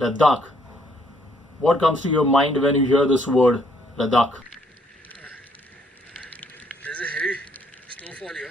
Ladakh. What comes to your mind when you hear this word, Ladakh? There's a heavy snowfall here.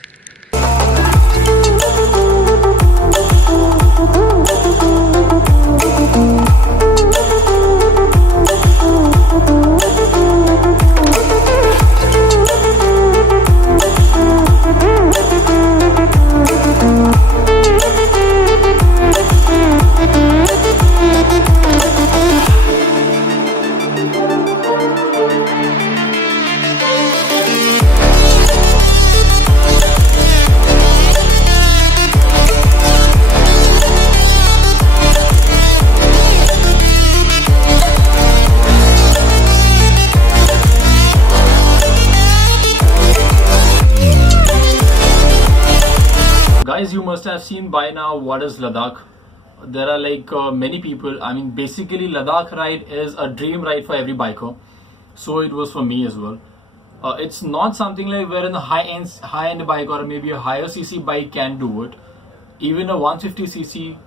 Guys, you must have seen by now what is Ladakh. There are many people. I mean, basically, Ladakh ride is a dream ride for every biker. So it was for me as well. It's not something like wherein a high-end bike or maybe a higher CC bike can do it. Even a 150cc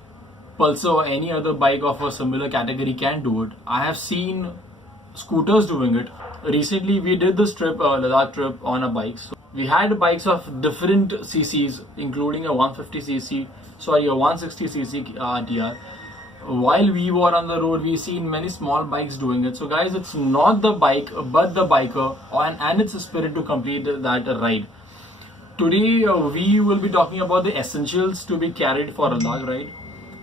Pulsar or any other bike of a similar category can do it. I have seen scooters doing it. Recently, we did this trip, Ladakh trip, on a bike. So we had bikes of different CCs, including a 150cc, sorry, a 160cc TR. While we were on the road, we seen many small bikes doing it. So guys, it's not the bike, but the biker and its spirit to complete that ride. Today, we will be talking about the essentials to be carried for a Ladakh ride.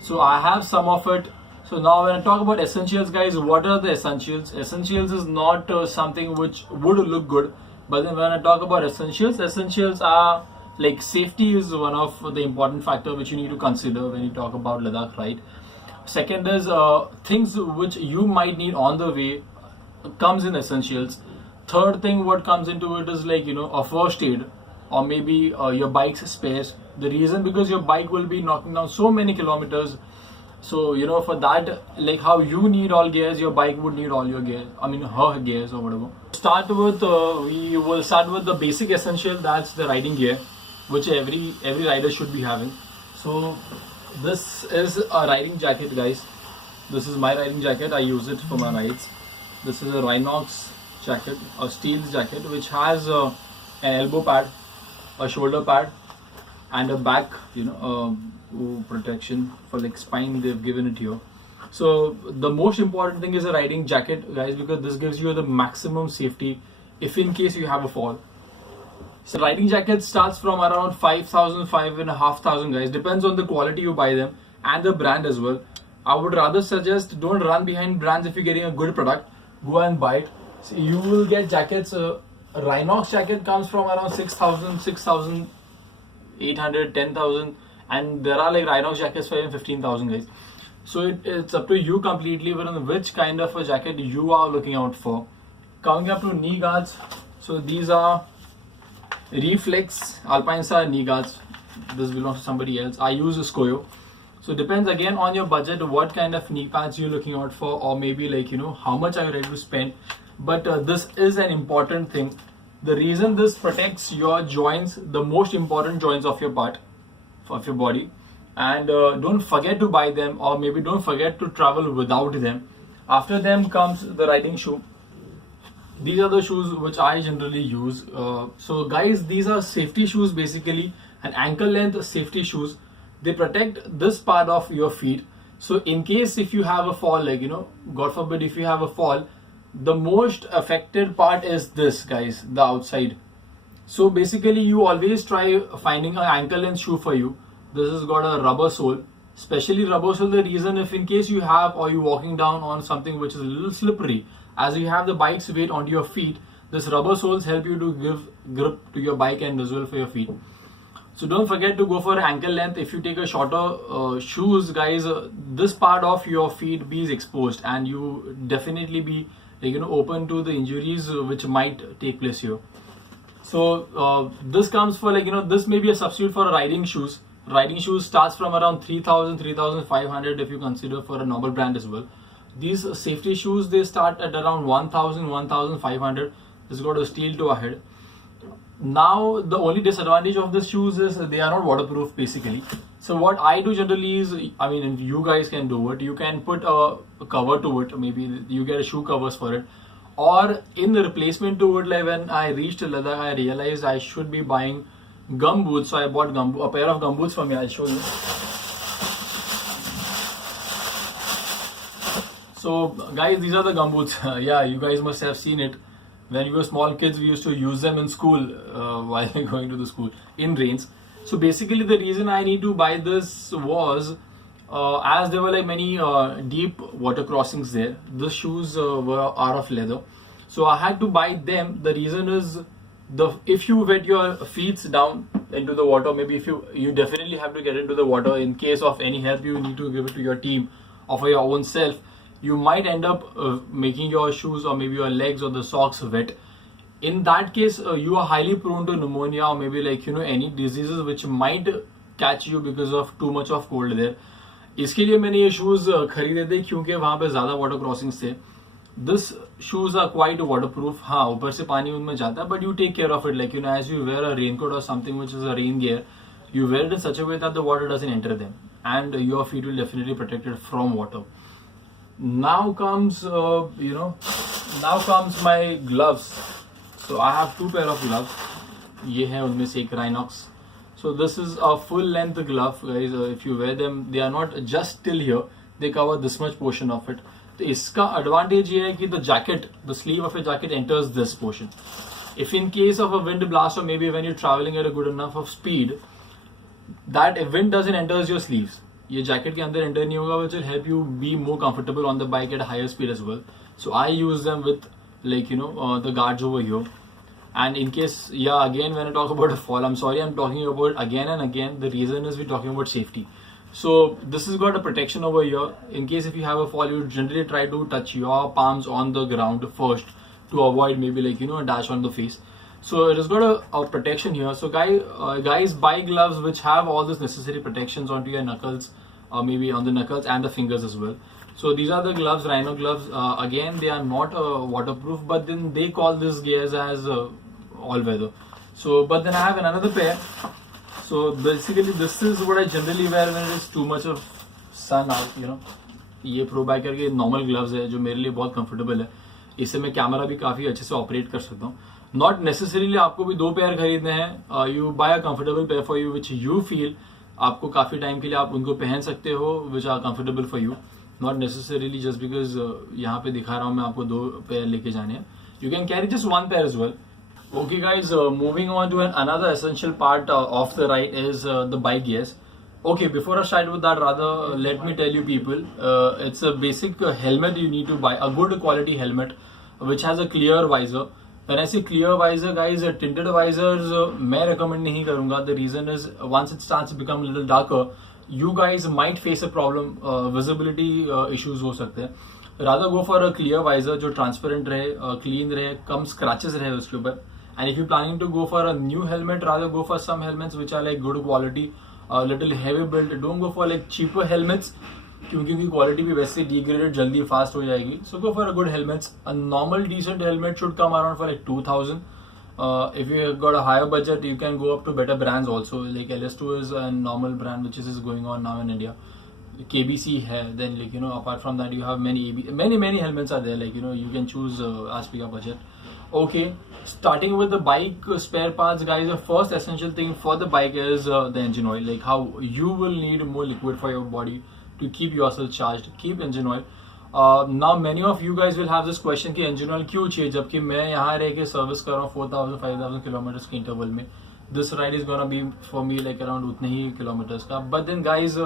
So I have some of it. So now when I talk about essentials, guys, what are the essentials? Essentials is not something which would look good. But then when I talk about essentials, essentials are like safety is one of the important factor which you need to consider when you talk about Ladakh ride. Second is things which you might need on the way comes in essentials. Third thing what comes into it is a first aid or maybe your bike's spares. The reason because your bike will be knocking down so many kilometers. So for that, like how you need all gears, your bike would need all your gears. I mean her gears or whatever. We will start with the basic essential. That's the riding gear, which every rider should be having. So this is a riding jacket, guys. This is my riding jacket. I use it for my rides. This is a Rhinox jacket, a steel jacket, which has an elbow pad, a shoulder pad, and a back, protection for spine. They've given it here. So the most important thing is a riding jacket, guys, because this gives you the maximum safety if in case you have a fall. So riding jacket starts from around 5,000, 5,500, guys. Depends on the quality you buy them and the brand as well. I would rather suggest don't run behind brands. If you're getting a good product, go and buy it. So you will get jackets. A Rhinox jacket comes from around 6,000, 6,800, 10,000, and there are Rhinox jackets for even 15,000, guys. So it's up to you completely whether which kind of a jacket you are looking out for. Coming up to knee guards, so these are Reflex Alpinestyle knee guards. This belongs to somebody else. I use a Skoyo. So it depends again on your budget, what kind of knee pads you're looking out for, or maybe how much are you ready to spend. But this is an important thing. The reason this protects your joints, the most important joints of your body. And don't forget to buy them, or maybe don't forget to travel without them. After them comes the riding shoe. These are the shoes which I generally use. So guys, these are safety shoes, basically an ankle length safety shoes. They protect this part of your feet. So in case if you have a fall, God forbid if you have a fall, the most affected part is this, guys, the outside. So basically you always try finding an ankle length shoe for you. This has got a rubber sole, especially rubber sole. The reason, if in case you have or you're walking down on something which is a little slippery, as you have the bike's weight onto your feet, this rubber soles help you to give grip to your bike and as well for your feet. So don't forget to go for ankle length. If you take a shorter shoes, guys, this part of your feet be exposed, and you definitely be open to the injuries which might take place here. So this comes for this may be a substitute for riding shoes. Riding shoes starts from around 3,000, 3,500 if you consider for a normal brand as well. These safety shoes, they start at around 1,000, 1,500. This got a steel toe ahead. Now the only disadvantage of the shoes is they are not waterproof basically. So what I do generally is, I mean, if you guys can do it, you can put a cover to it. Maybe you get a shoe covers for it, or in the replacement to it. Like when I reached Ladakh, I realized I should be buying gum boots. So I bought a pair of gum boots for me. I'll show you. So guys, these are the gum boots. Yeah, you guys must have seen it. When we were small kids, we used to use them in school while going to the school in rains. So basically, the reason I need to buy this was as there were like many deep water crossings there. The shoes are of leather, so I had to buy them. The reason is if you wet your feet down into the water, maybe if you definitely have to get into the water. In case of any help you need to give it to your team or for your own self, you might end up making your shoes or maybe your legs or the socks wet. In that case, you are highly prone to pneumonia or maybe like any diseases which might catch you because of too much of cold there. इसके लिए मैंने ये shoes खरीदे थे क्योंकि वहाँ पे ज़्यादा वाटर क्रॉसिंग्स थे. This shoes are quite waterproof. हाँ, ऊपर से पानी उनमें जाता है, but you take care of it, like as you wear a raincoat or something which is a rain gear, you wear it in such a way that the water doesn't enter them, and your feet will definitely protect it from water. Now comes now comes my gloves. So I have two pair of gloves. ये है उनमें से एक Rhinox. So this is a full length glove, guys. If you wear them, they are not just till here. They cover this much portion of it. तो इसका advantage ये है कि the sleeve of a jacket enters this portion. If in case of a wind blast or maybe when you're traveling at a good enough of speed, that if wind doesn't enter your sleeves, ये jacket के अंदर enter नहीं होगा, which will help you be more comfortable on the bike at a higher speed as well. So I use them with the guards over here. And in case, again, when I talk about a fall, I'm sorry I'm talking about it again and again. The reason is we're talking about safety. So this has got a protection over here. In case if you have a fall, you generally try to touch your palms on the ground first to avoid maybe a dash on the face. So it has got a protection here. So guys, buy gloves which have all this necessary protections onto your knuckles, maybe on the knuckles and the fingers as well. So these are the gloves, Rhino gloves. Again, they are not waterproof, but then they call these gears as all weather. So, but then I have another pair. So basically, this is what I generally wear when it is too much of sun out. ये Pro Biker के normal gloves है जो मेरे लिए बहुत comfortable है. इससे मैं कैमरा भी काफी अच्छे से ऑपरेट कर सकता हूँ. Not necessarily आपको भी दो पेयर खरीदने हैं. You buy a comfortable pair for you which you feel आपको काफी टाइम के लिए आप उनको पहन सकते हो, which are comfortable for you. Not necessarily just because यहाँ पे दिखा रहा हूँ मैं आपको दो पेयर लेके जाने हैं. You can carry just one pair as well. Okay guys, moving on to another essential part of the ride is the bike gears. Okay, before I start with that, rather let me tell you people, it's a basic helmet you need to buy, a good quality helmet which has a clear visor. When I say clear visor, guys, tinted visors मैं recommend नहीं करूँगा. The reason is once it starts to become a little darker, you guys might face a problem, visibility issues हो सकते हैं. Rather go for a clear visor जो transparent रहे, clean रहे, कम scratches रहे उसके ऊपर. And if you're planning to go for a new helmet, rather go for some helmets which are like good quality, little heavy build. Don't go for like cheaper helmets क्योंकि उनकी quality भी वैसे degraded जल्दी fast हो जाएगी. So go for a good helmets. A normal decent helmet should come around for like 2000. If you got a higher budget, you can go up to better brands also. Like LS2 is a normal brand which is going on now in India. KBC hai. Then apart from that you have many helmets are there. You can choose as per your budget. Okay, starting with the bike spare parts, guys. The first essential thing for the bike is the engine oil. Like how you will need more liquid for your body to keep yourself charged. Keep engine oil. Now many of you guys will have this question कि engine oil क्यों चाहिए जबकि मैं यहाँ रह के service कर रहा हूँ 4000-5000 kilometers के interval में. This ride is gonna be for me like around उतने ही kilometers का. But then guys,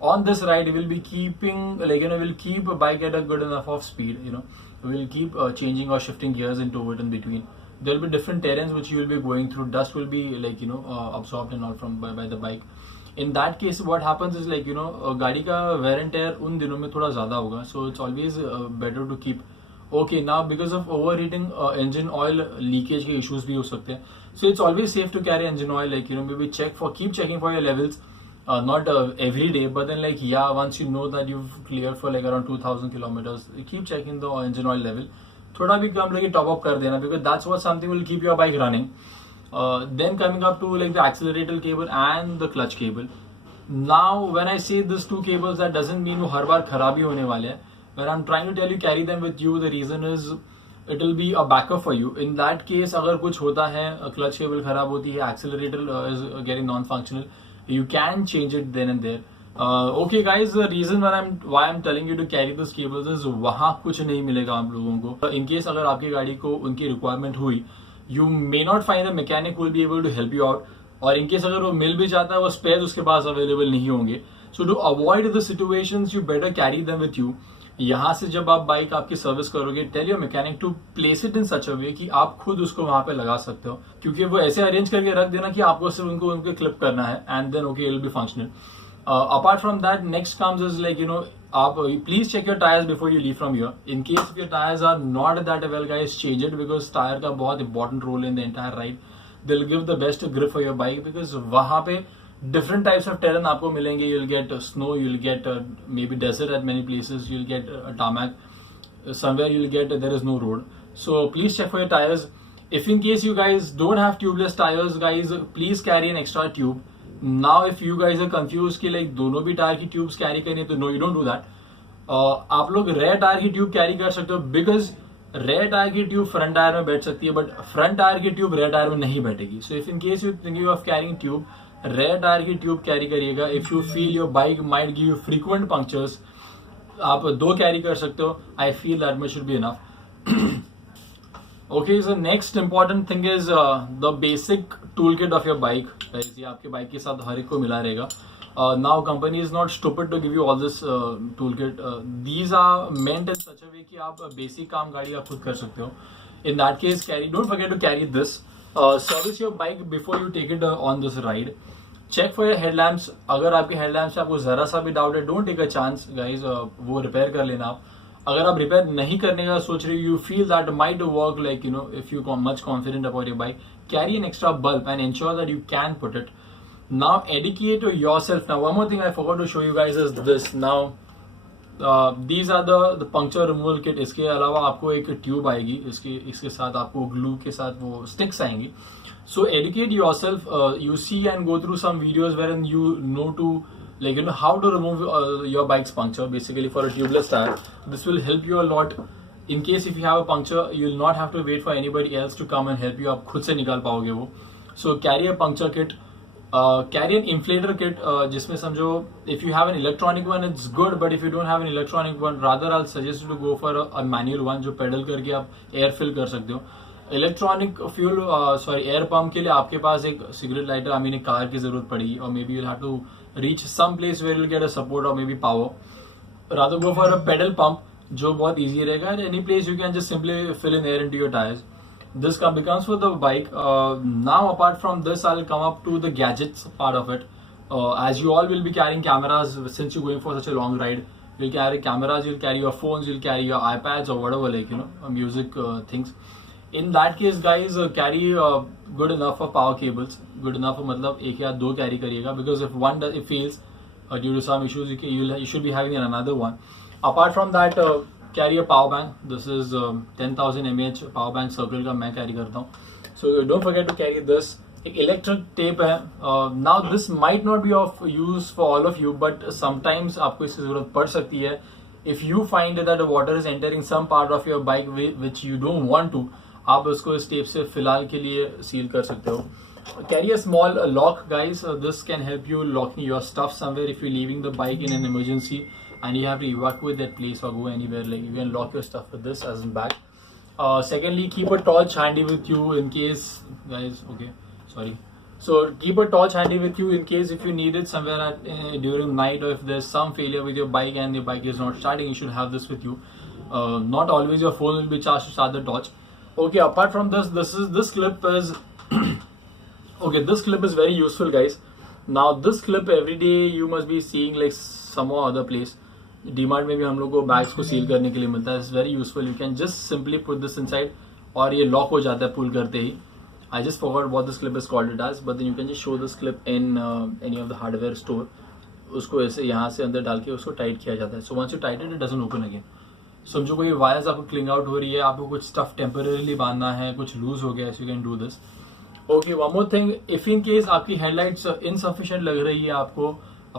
on this ride we will be keeping we'll keep a bike at a good enough of speed. We'll keep changing or shifting gears into it in between. There will be different terrains which you will be going through. Dust will be absorbed and all from by the bike. In that case, what happens is गाड़ी का wear and tear उन दिनों में थोड़ा ज़्यादा होगा. So it's always better to keep. Okay, now because of overheating, engine oil leakage के issues भी हो सकते हैं. So it's always safe to carry engine oil. Maybe keep checking for your levels. Not every day, but then once you know that you've cleared for like around 2000 kilometers, keep checking the engine oil level. थोड़ा भी कम लगे top up कर देना, because that's what something will keep your bike running. Then coming up to like the accelerator cable and the clutch cable. Now when I say this two cables, that doesn't mean वो हर बार खराब ही होने वाले हैं. When I'm trying to tell you carry them with you, the reason is it will be a backup for you. In that case अगर कुछ होता है, clutch cable खराब होती है, accelerator is getting non-functional, you can change it then and there. Okay guys, the reason why I'm telling you to carry those cables is वहाँ कुछ नहीं मिलेगा आप लोगों को. In case अगर आपकी गाड़ी को उनकी requirement हुई, you may not find a mechanic who will be able to help you out. और इनकेस अगर वो मिल भी जाता है, वो स्पेयर उसके पास अवेलेबल नहीं होंगे. So to avoid the situations you better carry them with you. यहाँ से जब आप बाइक आपकी सर्विस करोगे, tell your mechanic to place it in such a way कि आप खुद उसको वहां पे लगा सकते हो, क्योंकि वो ऐसे अरेंज करके रख देना कि आपको सिर्फ उनको क्लिप करना है and then okay it will be functional. Apart from that next comes is like आप please check your tyres before you leave from here. In case if your tyres are not that well guys, change it, because tyre का बहुत important role in the entire ride. They'll give the best grip for your bike because वहाँ पे different types of terrain आपको मिलेंगे. You'll get snow, you'll get maybe desert at many places, you'll get tarmac. Somewhere you'll get there is no road. So please check for your tires. If in case you guys don't have tubeless tires, guys, please carry an extra tube. Now if you guys are confused कि like दोनों भी tyre की tubes carry करनी है, तो no, you don't do that. आप लोग rear tyre की ट्यूब कैरी कर सकते हो, बिकॉज रेयर टायर की ट्यूब फ्रंट टायर में बैठ सकती है, बट फ्रंट टायर की ट्यूब रेयर टायर में नहीं बैठेगी. So if in case you thinking of carrying tube, rear tyre की ट्यूब कैरी करिएगा. If you feel your bike might give you frequent punctures, आप 2 कैरी कर सकते हो. I feel that much should be enough. Okay, so next important thing is the basic tool kit of your bike. ये आपके bike के साथ हर एक को मिला रहेगा. Now company is not stupid to give you all this toolkit. These are meant in such a way कि आप basic काम गाड़ी आप खुद कर सकते हो. In that case, don't forget to carry this. Service your bike before you take it on this ride. Check for your headlamps. अगर आपके headlamps से आपको जरा सा भी डाउट है, don't take a chance guys. वो रिपेयर कर लेना आप. अगर आप रिपेयर नहीं करने का सोच रहे हो, you feel that might work, like if you much confident about your bike, carry an extra bulb and ensure that you can put it. Now educate yourself. Now one more thing I forgot to show you guys is this. Now these are the puncture removal kit. इसके अलावा आपको एक tube आएगी, इसके साथ आपको glue के साथ वो स्टिक्स आएंगी. So educate yourself. You see and go through some videos wherein you know to how to remove your bike's puncture basically for a tubeless tire. This will help you a lot. In case if you have a puncture, you will not have to wait for anybody else to come and help you. आप खुद से निकाल पाओगे वो. So carry a puncture kit. Carry an inflator kit जिसमें समझो if you have an electronic one it's good, but if you don't have an electronic one, rather I'll suggest you to go for a manual one जो pedal करके आप air fill कर सकते हो. Electronic fuel air pump के लिए आपके पास एक सिगरेट लाइटर, आई मीन एक कार की जरूरत पड़ेगी, और may be you'll have to reach some place where you'll get a support or maybe power. Rather go for a pedal pump जो बहुत easy रहेगा. At any place you can just simply fill in air into your tires. This becomes for the bike. Now apart from this, I'll come up to the gadgets part of it. As you all will be carrying cameras, since you're going for such a long ride, you'll carry cameras, you'll carry your phones, you'll carry your iPads or whatever, music things. In that case guys, carry good enough of power cables. Good enough मतलब 1 या 2 carry करिएगा, because if one it fails due to some issues, you should be having another one. Apart from that, carry a power bank. This is 10,000 mAh power bank circle का मैं carry करता हूँ. So don't forget to carry this. एक electric tape है. Now this might not be of use for all of you, but sometimes आपको इसकी जरूरत पड़ सकती है. If you find that water is entering some part of your bike which you don't want to, आप उसको इस टेप से फिलहाल के लिए सील कर सकते हो. Carry a small lock guys. This can help you locking your stuff somewhere if you're leaving the bike in an emergency and you have to evacuate that place or go anywhere, like you can lock your stuff with this as in bag. Secondly, keep a torch handy with you in case guys, okay, sorry. So keep a torch handy with you in case if you need it somewhere during night, or if there's some failure with your bike and your bike is not starting, you should have this with you. Not always your phone will be charged to start the torch. Okay, apart from this clip is okay, this clip is very useful guys. Now this clip every day you must be seeing like some or other place. DMart में भी हम लोग को bags को seal करने के लिए मिलता है. It's very useful. You can just simply put this inside और ये लॉक हो जाता है पुल करते ही. I just forgot what this clip is called it as, but then you can just show this clip in any of the hardware store. उसको ऐसे यहाँ से अंदर डाल के उसको टाइट किया जाता है. So once you tight it doesn't open again. समझो कोई वायर्स आपको क्लिंग आउट हो रही है, आपको कुछ स्टफ टेम्परेरीली बांधना है, कुछ लूज हो गया, so you can do this. Okay, one more thing, if in case आपकी हेडलाइट्स इनसफिशिएंट लग रही है आपको,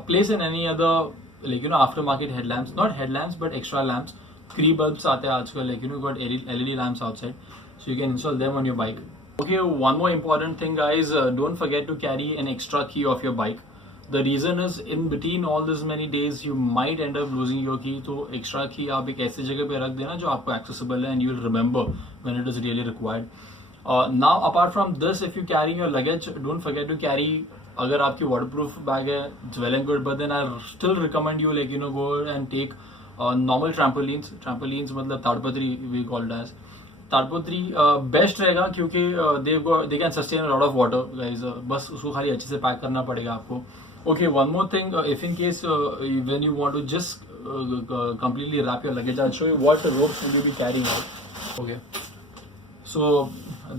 Place in any other like aftermarket headlamps, not headlamps but extra lamps. Cree bulbs aate hain aajkal, like got LED lamps outside, so you can install them on your bike. Okay, one more important thing guys, don't forget to carry an extra key of your bike. The reason is in between all this many days you might end up losing your key, तो extra key आप एक ऐसी जगह पे रख देना जो आपको accessible है and you will remember when it is really required. Now apart from this, if you carry your luggage, don't forget to carry, अगर आपकी waterproof bag है, it's well and good, but then I still recommend you like go and take normal trampolines मतलब ताड़पत्री we call it as. ताड़पत्री best रहेगा क्योंकि they can sustain lot of water guys, बस उसको खाली अच्छे से पैक करना पड़ेगा आपको. Okay, one more thing, if in case when you want to just completely wrap your luggage, I'll show you what ropes will you be carrying out. Okay, so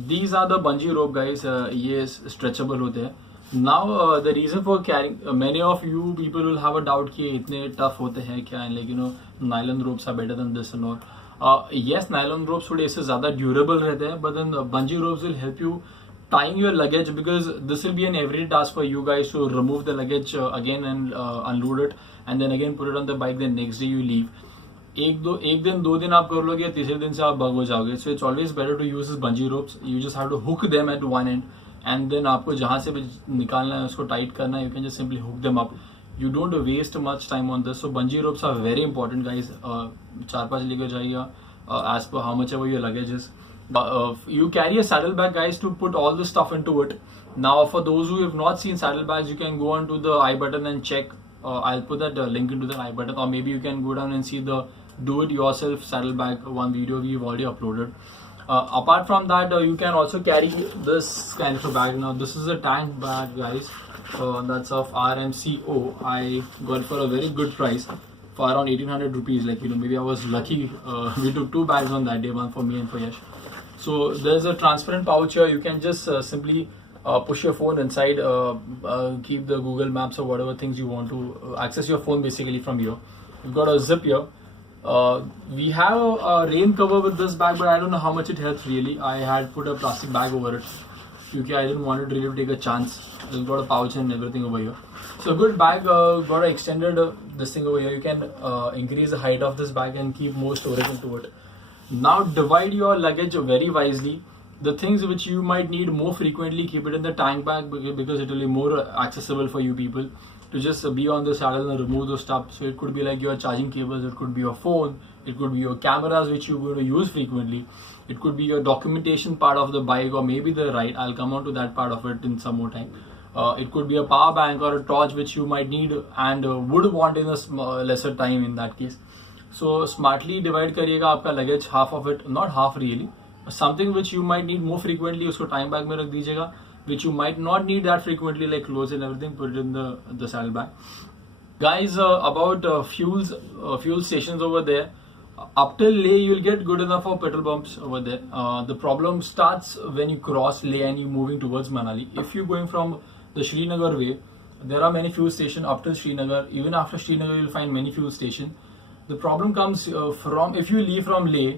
these are the bungee rope guys, ये stretchable होते हैं. Now the reason for carrying, many of you people will have a doubt कि इतने tough होते हैं क्या, like nylon ropes are better than this and all. Yes, nylon ropes थोड़े इससे ज़्यादा durable रहते हैं, but then bungee ropes will help you tying your luggage, because this will be an everyday task for you guys to remove the luggage again and unload it and then again put it on the bike. Then next day you leave. एक दिन दो दिन आप कर लोगे, तीसरे दिन से आप बग हो जाओगे. So it's always better to use this bungee ropes. You just have to hook them at one end and then आपको जहाँ से भी निकालना है उसको टाइट करना है. You can just simply hook them up. You don't waste much time on this. So bungee ropes are very important guys. 4-5 लेकर जाइएगा as per how much ever your luggage is. You carry a saddlebag guys to put all the stuff into it. Now for those who have not seen saddlebags, you can go onto the I button and check. I'll put that link into the I button, or maybe you can go down and see the do-it-yourself saddlebag one video we've already uploaded. Apart from that, you can also carry this kind of a bag. Now this is a tank bag guys, that's of RMCO. I got it for a very good price, for around 1800 rupees. Like maybe I was lucky. We took 2 bags on that day, one for me and for Yash. So there's a transparent pouch here. You can just simply push your phone inside, keep the Google Maps or whatever things you want to access your phone basically from here. You've got a zip here. We have a rain cover with this bag, but I don't know how much it helps really. I had put a plastic bag over it because I didn't want it really to take a chance. It's got a pouch and everything over here. So a good bag, got an extended this thing over here. You can increase the height of this bag and keep more storage into it. Now divide your luggage very wisely. The things which you might need more frequently, keep it in the tank bag because it will be more accessible for you people to just be on the saddle and remove those stuff. So it could be like your charging cables, it could be your phone, it could be your cameras which you're going to use frequently, it could be your documentation part of the bike, or maybe the ride. I'll come on to that part of it in some more time. It could be a power bank or a torch which you might need and would want in a lesser time in that case. So smartly divide करिएगा आपका luggage, half of it, not half really, something which you might need more frequently उसको time bag में रख दीजिएगा, which you might not need that frequently like clothes and everything, put it in the saddle bag. Guys, about fuel stations over there, up till Leh you'll get good enough for petrol pumps over there. The problem starts when you cross Leh and you're moving towards Manali. If you're going from the Srinagar way, there are many fuel stations up till Srinagar. Even after Srinagar you'll find many fuel stations. The problem comes from, if you leave from Leh,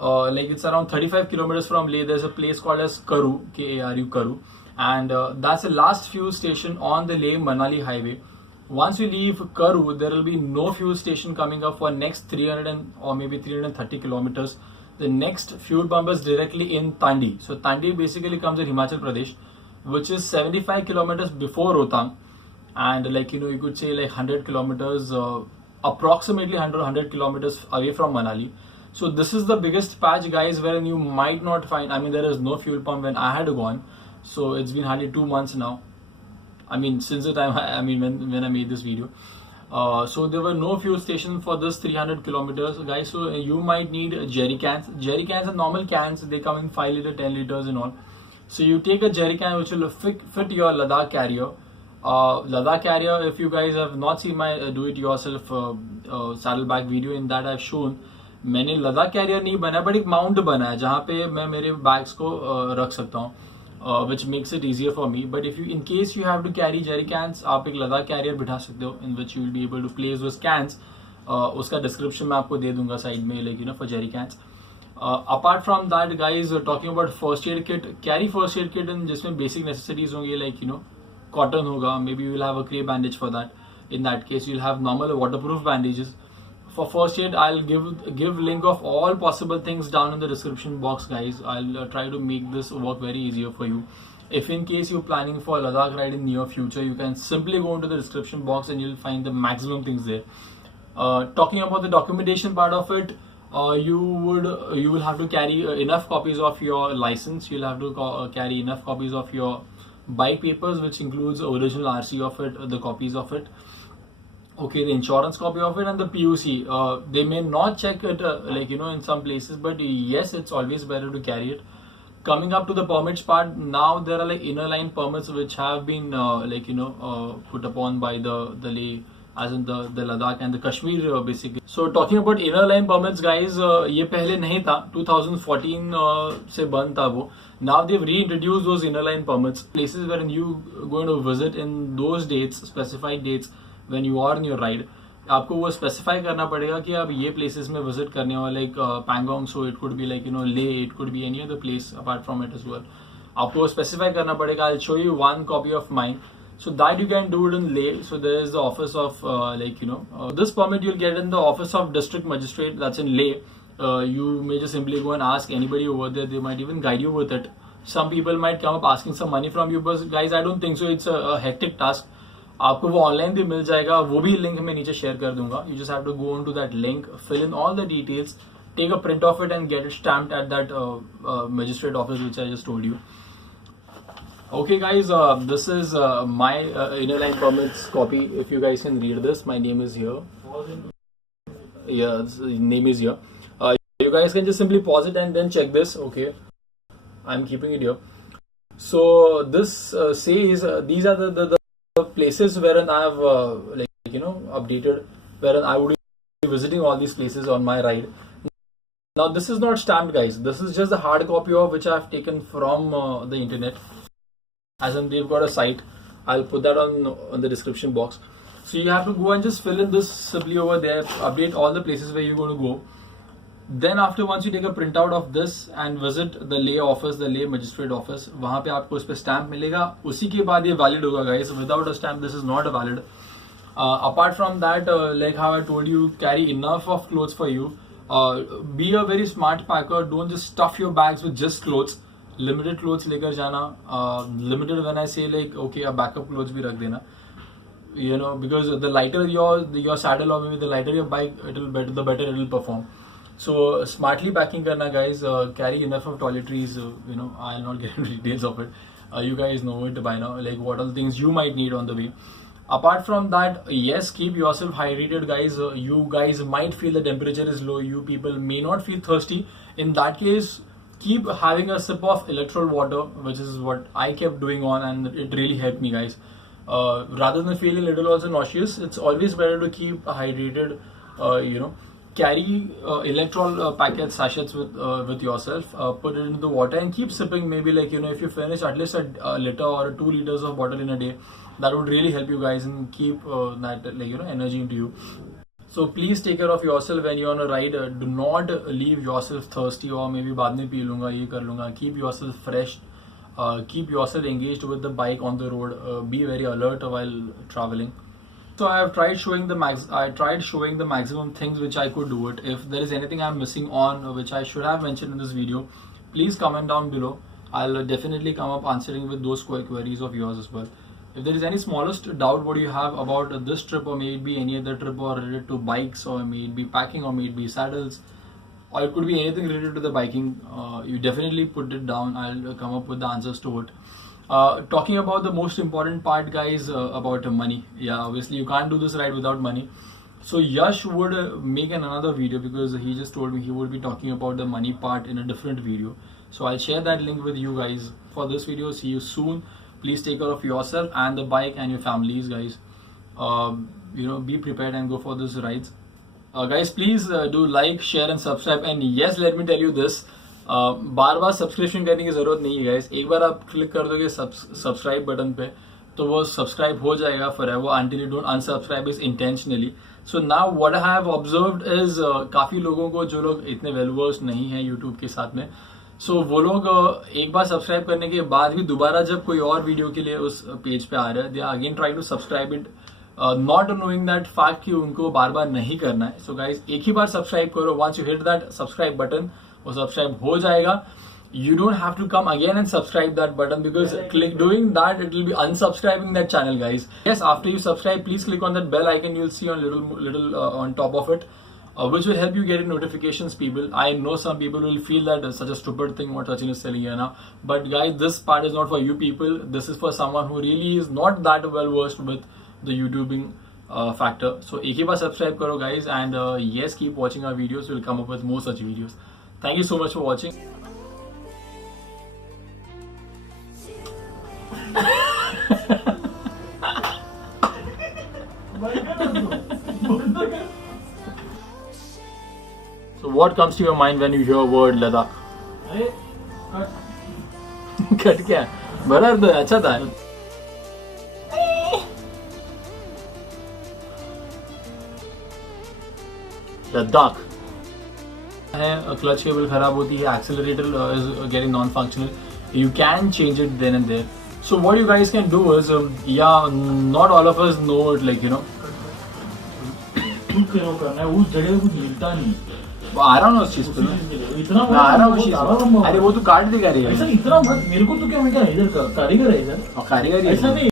like it's around 35 kilometers from Leh, there's a place called as Karu, K-A-R-U, Karu, and that's the last fuel station on the Leh-Manali highway. Once you leave Karu, there will be no fuel station coming up for next 300 or maybe 330 kilometers. The next fuel pump is directly in Tandi. So Tandi basically comes in Himachal Pradesh, which is 75 kilometers before Rohtang, and like you could say like 100 kilometers, approximately 100 kilometers away from Manali. So this is the biggest patch guys where you might not find, I mean there is no fuel pump when I had gone. So it's been hardly 2 months now, I mean since the time when I made this video. So there were no fuel stations for this 300 kilometers guys. So you might need jerry cans and normal cans. They come in 5 liter, 10 liters and all. So you take a jerry can which will fit your Ladakh carrier. Ladakh carrier, if you guys have not seen my do-it-yourself saddlebag video, in that I've shown, मैंने Ladakh career नहीं बनाया but एक mount बना है जहाँ पे मैं मेरे बैग्स को रख सकता हूँ, which makes it easier for me. But if you, in case you have to carry jerry cans, आप एक लद्दाख कैरियर बिठा सकते हो in which you will be able to place those cans. उसका डिस्क्रिप्शन मैं आपको दे दूंगा साइड में, like for jerry cans. Apart from that guys, talking about first aid kit, carry first aid kit in जिसमें basic necessities होंगे like cotton होगा, maybe you will have a clay bandage for that. In that case, you'll have normal waterproof bandages. For first aid, I'll give link of all possible things down in the description box, guys. I'll try to make this work very easier for you. If in case you're planning for a Ladakh ride in near future, you can simply go into the description box and you'll find the maximum things there. Talking about the documentation part of it, you will have to carry enough copies of your license. You'll have to carry enough copies of your bike papers, which includes original RC of it, the copies of it. Okay, the insurance copy of it and the PUC. They may not check it in some places, but yes, it's always better to carry it. Coming up to the permits part, now there are inner line permits which have been put upon by the Leh, as in the Ladakh and the Kashmir basically. So talking about inner line permits, guys, ये पहले नहीं था, 2014 से बंद था वो. Now they've reintroduced those inner line permits. Places where you going to visit in those dates, specified dates when you are on your ride. आपको वो स्पेसिफाई करना पड़ेगा कि आप ये प्लेसेस में विजिट करने वाले, like Pangong, so it could be Leh, it could be any other place apart from it as well. आपको स्पेसिफाई करना पड़ेगा. I will show you one copy of mine so that you can do it in Leh. So there is the office of this permit you'll get in the office of district magistrate, that's in Leh. You may just simply go and ask anybody over there. They might even guide you with it. Some people might come up asking some money from you, but guys, I don't think so. It's a hectic task. आपको वो online भी मिल जाएगा, वो भी link मैं नीचे share कर दूंगा. You just have to go into that link, fill in all the details, take a print of it and get it stamped at that magistrate office which I just told you. Okay guys, this is my inner line permits copy. If you guys can read this, my name is here. Yeah, name is here. You guys can just simply pause it and then check this. Okay, I'm keeping it here. So this says these are the places wherein I have updated, wherein I would be visiting all these places on my ride. Now this is not stamped, guys. This is just the hard copy of which I have taken from the internet. As in, they've got a site. I'll put that on the description box. So you have to go and just fill in this simply over there, update all the places where you're going to go. Then after, once you take a printout of this and visit the Leh office, the Leh magistrate office, वहाँ पे आपको उस पे stamp मिलेगा. उसी के बाद ये valid होगा, guys. Without a stamp, this is not valid. Apart from that, like how I told you, carry enough of clothes for you. Be a very smart packer. Don't just stuff your bags with just clothes. Limited clothes लेकर जाना. Limited when I say okay, a backup clothes भी रख देना. Because the lighter your saddle or maybe the lighter your bike, the better it will perform. So smartly packing karna, guys. Carry enough of toiletries. I'll not get into details of it. You guys know it by now, like what are the things you might need on the way. Apart from that, yes, keep yourself hydrated, guys. You guys might feel the temperature is low. You people may not feel thirsty. In that case, keep having a sip of electrolyte water, which is what I kept doing on, and it really helped me, guys. Rather than feeling little also nauseous, it's always better to keep hydrated. Carry electrol packet sachets with yourself. Put it into the water and keep sipping. Maybe if you finish at least a liter or 2 liters of water in a day, that would really help you guys and keep that energy into you. So please take care of yourself when you're on a ride. Do not leave yourself thirsty or maybe बाद में P लूँगा, ये कर लूँगा. Keep yourself fresh. Keep yourself engaged with the bike on the road. Be very alert while traveling. So I have tried showing the maximum things which I could do it. If there is anything I'm missing on which I should have mentioned in this video, please comment down below. I'll definitely come up answering with those queries of yours as well. If there is any smallest doubt what you have about this trip or maybe any other trip or related to bikes or maybe packing or maybe saddles, or it could be anything related to the biking, you definitely put it down. I'll come up with the answers to it. Talking about the most important part, guys, about money. Yeah, obviously you can't do this ride without money. So Yash would make another video because he just told me he would be talking about the money part in a different video. So I'll share that link with you guys for this video. See you soon. Please take care of yourself and the bike and your families, guys. Be prepared and go for these rides. Guys, please do like, share and subscribe. And yes, let me tell you this. Bar subscription करने की जरूरत नहीं है, guys. एक बार आप click कर दोगे subscribe button पे तो वो सब्सक्राइब हो जाएगा forever until you don't unsubscribe is intentionally. So now what I have observed is काफी लोगों को, जो लोग इतने वेल वर्स्ड नहीं है यूट्यूब के साथ में, सो वो लोग एक बार सब्सक्राइब करने के बाद भी दोबारा जब कोई और वीडियो के लिए उस पेज पे आ रहा है, they again try to subscribe it not knowing that fact कि उनको बार बार नहीं करना है. सो गाइज एक ही बार सब्सक्राइब करो. Once you hit that subscribe button वो सब्सक्राइब हो जाएगा. You don't have to come again and subscribe that button, because doing that it will be unsubscribing that channel, guys. Yes, after you subscribe, please click on that bell icon. You'll see on little on top of it, which will help you get notifications. People, I know some people will feel that it's such a stupid thing what Sachin is telling here now, but guys, this part is not for you people. This is for someone who really is not that well versed with the YouTubing factor. So एक ही बार subscribe करो, guys, and yes, keep watching our videos. We'll come up with more such videos. Thank you so much for watching. So what comes to your mind when you hear word Ladakh? Cut क्या? बड़ा अर्थ है, अच्छा था. लद्दाख है, clutch cable खराब होती है, accelerator is getting non-functional. You can change it then and there. So what you guys can do is, not all of us know it, like, you know. करना है उस जगह कुछ मिलता नहीं. आ रहा हूँ उस चीज पे. इतना आ रहा हूँ उस चीज पे. अरे वो तो काट देगा रे. ऐसा इतना मत, मेरे को तो क्या, मैं क्या इधर कारीगर है इधर. कारीगर ऐसा नहीं.